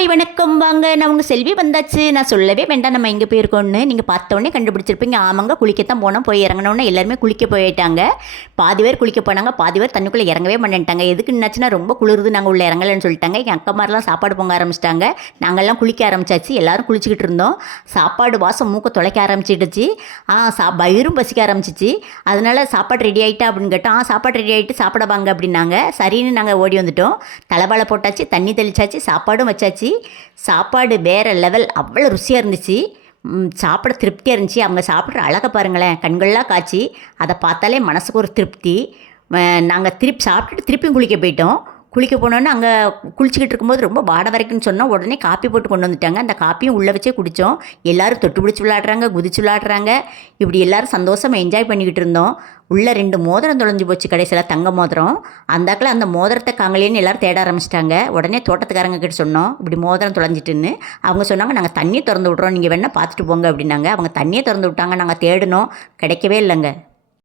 Hi வணக்கம் வாங்க, நான் உங்கள் செல்வி வந்தாச்சு. நான் சொல்லவே வேண்டாம் நம்ம எங்கே போயிருக்கோன்னு. நீங்கள் பார்த்தோன்னே கண்டுபிடிச்சிருப்பீங்க. ஆமாங்க, குளிக்கத்தான் போனோம். போய் இறங்கினோன்னே எல்லாருமே குளிக்க போயிட்டாங்க. பாதி பேர் குளிக்க போனாங்க, பாதி பேர் தண்ணிக்குள்ளே இறங்கவே பண்ணிட்டாங்க. எதுக்கு என்னாச்சுன்னா ரொம்ப குளிருது, நாங்கள் உள்ளே இறங்கலன்னு சொல்லிட்டாங்க. எங்கள் அக்கமாரெலாம் சாப்பாடு பொங்க ஆரம்பிச்சிட்டாங்க. நாங்கள்லாம் குளிக்க ஆரம்பிச்சாச்சு. எல்லோரும் குளிச்சுக்கிட்டு இருந்தோம். சாப்பாடு வாசம் மூக்க தொலைக்க ஆரம்பிச்சிடுச்சு. வயிறும் பசிக்க ஆரம்பிச்சிச்சு. அதனால் சாப்பாடு ரெடி ஆகிட்டா அப்படின்னு கேட்டோம். சாப்பாடு ரெடி ஆகிட்டு சாப்பிட வாங்க அப்படின்னாங்க. சரின்னு நாங்கள் ஓடி வந்துட்டோம். தலைவாழை போட்டாச்சு, தண்ணி தெளிச்சாச்சு, சாப்பாடும் வச்சாச்சு. சாப்பாடு வேறு லெவல், அவ்வளோ ருசியாக இருந்துச்சு. சாப்பிட திருப்தியாக இருந்துச்சு. அவங்க சாப்பிட்ற அழகை பாருங்களேன், கண்கள்லாம் காய்ச்சி. அதை பார்த்தாலே மனசுக்கு ஒரு திருப்தி. நாங்கள் சாப்பிட்டுட்டு திருப்பியும் குளிக்க போயிட்டோம். குளிக்க போனோன்னு அங்கே குளிச்சுக்கிட்டு இருக்கும்போது ரொம்ப வாட வரைக்கும்னு சொன்னால் உடனே காப்பி போட்டு கொண்டு வந்துட்டாங்க. அந்த காப்பியும் உள்ளே வச்சே குடித்தோம். எல்லோரும் தொட்டு பிடிச்சி விளாட்றாங்க, குதிச்சு விளாட்றாங்க. இப்படி எல்லோரும் சந்தோஷமாக என்ஜாய் பண்ணிக்கிட்டு இருந்தோம். உள்ளே 2 மோதிரம் தொலைஞ்சு போச்சு கடைசியில், தங்க மோதிரம். அந்தாக்கில் அந்த மோதிரத்தை காங்கலேன்னு எல்லோரும் தேட ஆரம்பிச்சிட்டாங்க. உடனே தோட்டத்துக்காரங்க கிட்ட சொன்னோம், இப்படி மோதிரம் தொலைஞ்சிட்டுன்னு. அவங்க சொன்னாங்க, நாங்கள் தண்ணியை திறந்து விட்றோம், நீங்கள் வேணால் பார்த்துட்டு போங்க அப்படின்னாங்க. அவங்க தண்ணியை திறந்து விட்டாங்க. நாங்கள் தேடினோம், கிடைக்கவே இல்லைங்க.